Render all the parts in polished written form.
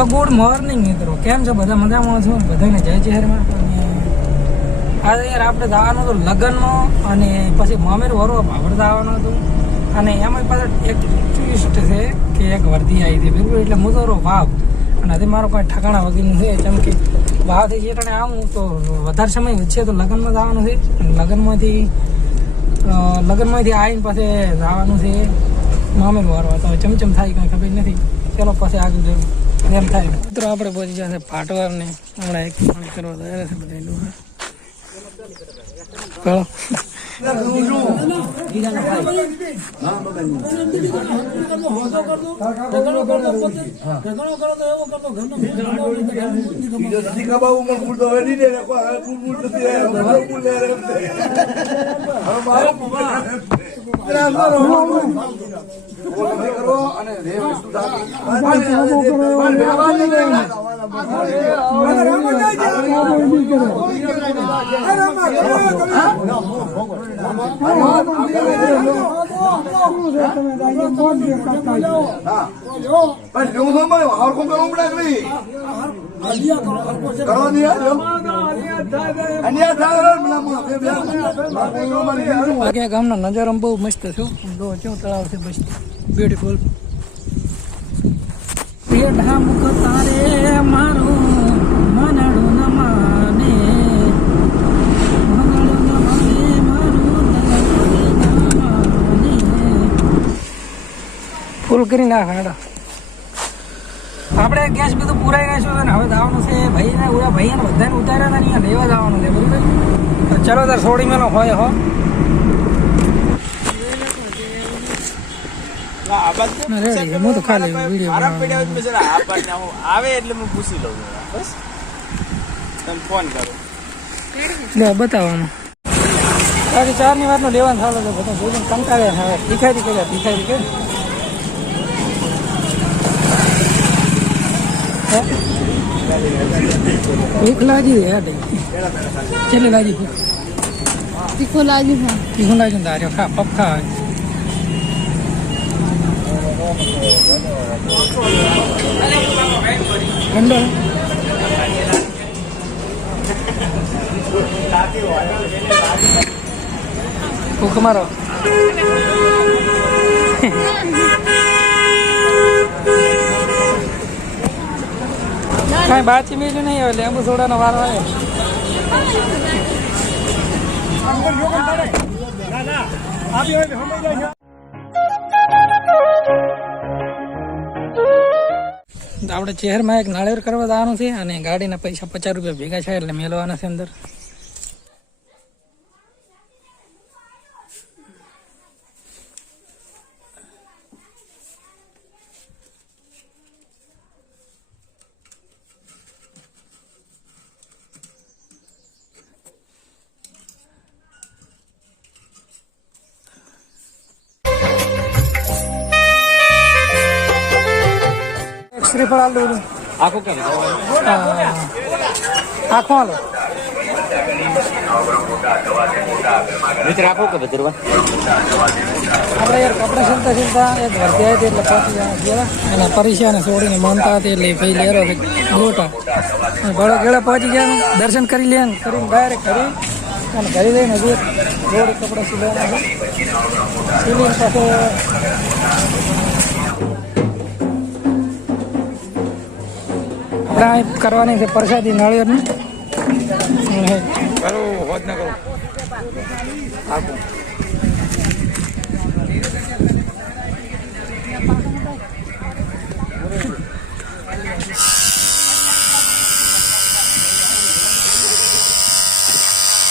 તો good morning મિત્રો, કેમ છો બધા? મજામાં છો? બધાને જય શહેરમાં. આજે યાર આપણે જવાનું હતું લગ્નમાં, અને પછી મામેર વરવા ભાવડ જવાનું હતું. અને એમાં પાછળ એક ટ્વિસ્ટ છે કે એક વર્દી આવી હતી બિલકુલ, એટલે મુજોરો ભાવ. અને હજી મારો કોઈ ઠકાણા વગેરેનું છે, જેમ કે ભાવથી જે ટાણે આવું તો વધારે સમય છે તો લગ્નમાં જવાનું છે. અને લગ્નમાંથી આવીને પછી જવાનું છે મામેર વરવા. તો ચમચમ થાય કંઈ ખબર નથી. ચલો પછી આગળ જોયું એમ થાય. મિત્રો આપણે પહોંચી જશે પાટવાર ને હમણાં એક ફોન કરવા તૈયાર છે બધા લોકો. ગામનો નજારો બહુ મસ્ત છે. કેવું તળાવ છે, મસ્ત બ્યુટીફુલ. પેઢા મુખ તારે મારું મનડું ન માને, ફૂલ કરી નાખ. આપણે ગેસ બધું પૂરાઈ નાખ્યું છે ને હવે જવાનું છે ભાઈને બધાને ઉતાર્યા હતા ને લેવા જવાનું છે. બરાબર, ચલો તાર સોડી મેલો હોય હો. હું તો ખાલી વિડીયો આવે એટલે હું પૂછી લઉં, બસ તમે ફોન કરો બતાવવાનું. બાકી 4ની વાતનું લેવાનું થાળ છે બધા જોઈને કંટાળ્યા હવે ભીખારી કે ભૂખ લાગી યાર. ચેલી લાગી ભૂખ? તીખું લાગી તારે ખા પપ્પા ગંડો ભૂખ મારો. કાંઈ બાચી મેલ્યું નહીં હવે લેંબુ સોડાનો વારો આવ્યો. આપણે શહેરમાં એક નાળિયેર કરવા જવાનું છે અને ગાડીના પૈસા 50 રૂપિયા ભેગા છે એટલે મેળવાના છે અંદર. શ્રીફળ આલુ આખું કેમ આખો આલો મિત્ર આખું કે ભદ્રવા આપણે યાર કપડા સીલતા એક વર્તી આવી એટલે પહોંચી ગયા અને પરીક્ષાને છોડીને માનતા હતી એટલે ભાઈ લેરો ગોટા બળો ગેળા પહોંચી ગયા. દર્શન કરી લે કરીને ડાયરેક્ટ ઘરે અને ઘરે લઈને હજુ જોડે કપડા સીલવાના છે. સીલીને પાસે આપણે કરવાની છે પ્રસાદી નાળિયેરની.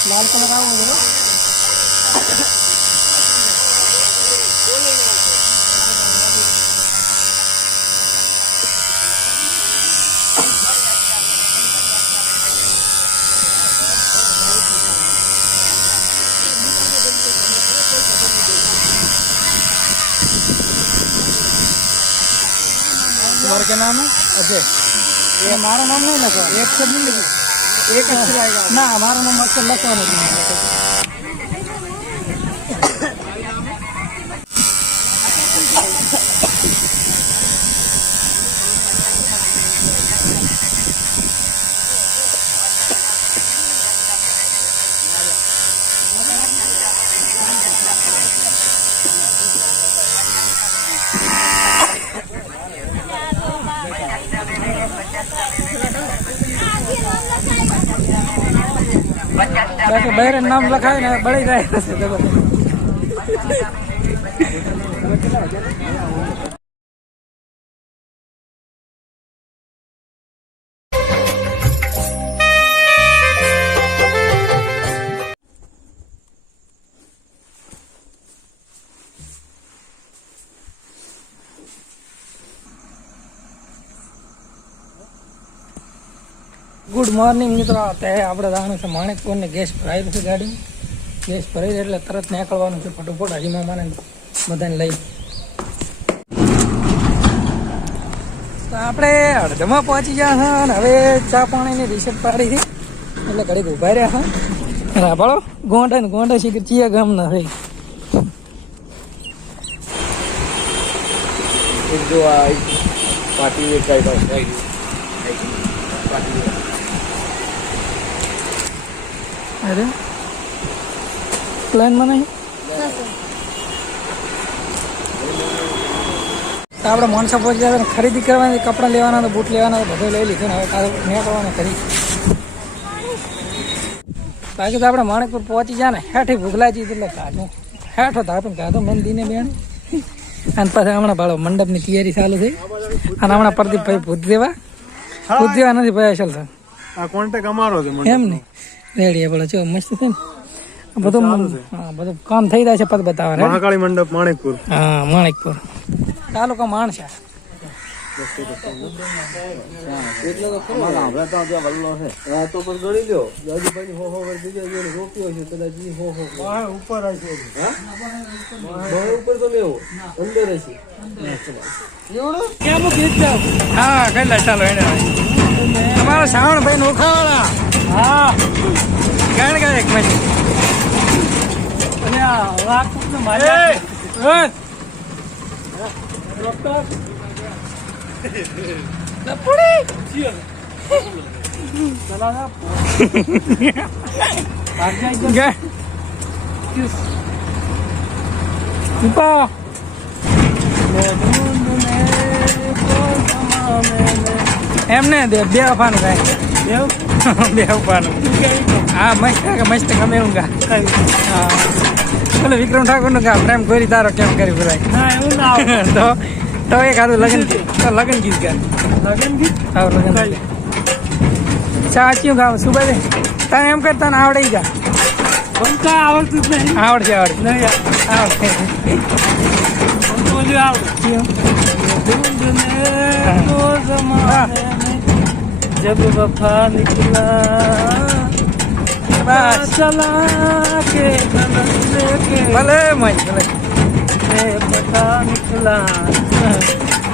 લાલ કલર આવું છે. तुम्हारा क्या नाम है? अजय. ये हमारा नाम नहीं लगा, एक शब्द नहीं लगा, एक अक्षर आएगा ना. हमारा नाम अक्षर लगा नहीं. બાકી બહેરે નામ લખાય ને બળી જાય હશે તો બધું. ગુડ મોર્નિંગ મિત્રો. અત્યારે આપણે જવાનું છે માણેકપુરને ગેસ ભરાયેલું છે ગાડી. ગેસ ભરાઈ જાય એટલે તરત નીકળવાનું છે ફટોફટ હાજીમાં માને બધાને લઈ. તો આપણે અડધમાં પહોંચી ગયા છે અને હવે ચા પાણીની રિસેપ્ટ પાડી છે એટલે ઘડીક ઉભા રહ્યા છે. રાભાળો ગોંડા ને ગોંડા શીખર ચિયા ગામ ના રહી. જો આ પાર્ટી એક પાર્ટી અરે પ્લાનમાં નહીં તો આપણે માણસો પહોંચી જાય ખરીદી કરવાની, કપડાં લેવાના તો બૂટ લેવાના બધું લઈ લીધું ને હવે કાલે નીકળવાના ખરી. બાકી તો આપણે માણેકપુર પહોંચી જાય ને હેઠી ભૂગલાજી એટલે કાઢું હેઠો ધાપે કાઢો મંદિરને બેન અને પછી હમણાં ભાડો મંડપની તૈયારી ચાલુ થઈ અને હમણાં પ્રદીપભાઈ ભૂત દેવા નથી ભાઈ અસલ છે આ કોન્ટેક્ટ અમારો છે એમ ને રેડી બોલો ચો મસ્ત છે ને બધું. હા બધું કામ થઈ જાય છે પદ બતાવવા. મહાકાળી મંડપ માણેકપુર. હા માણેકપુર તાલુકા માણસા. હા કેટલા ચાલો એને તમારા શ્રાવણ ભાઈ નોખાવાળા. હા ગાણ ગાય એક મિનિટ એમને બે અફાનું ગાય બે અફાનું. હા મસ્ત ગમે એવું ગા. હા બોલે વિક્રમ ઠાકોર નું ગા પ્રેમ ગોરી તારો કેમ કરી ભરાય તો એક હાથું લગન ગીત ગા. લગન ગીત હા લગન સાચું ગાવ શું ભાઈ તને એમ કર તને આવડે જા આવડતું જ નહીં. આવડશે આવડે जब वफा निकला चला के भले भले पता निकला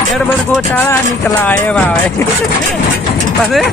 गड़बड़ घोटाला निकला એ ભાવે પછી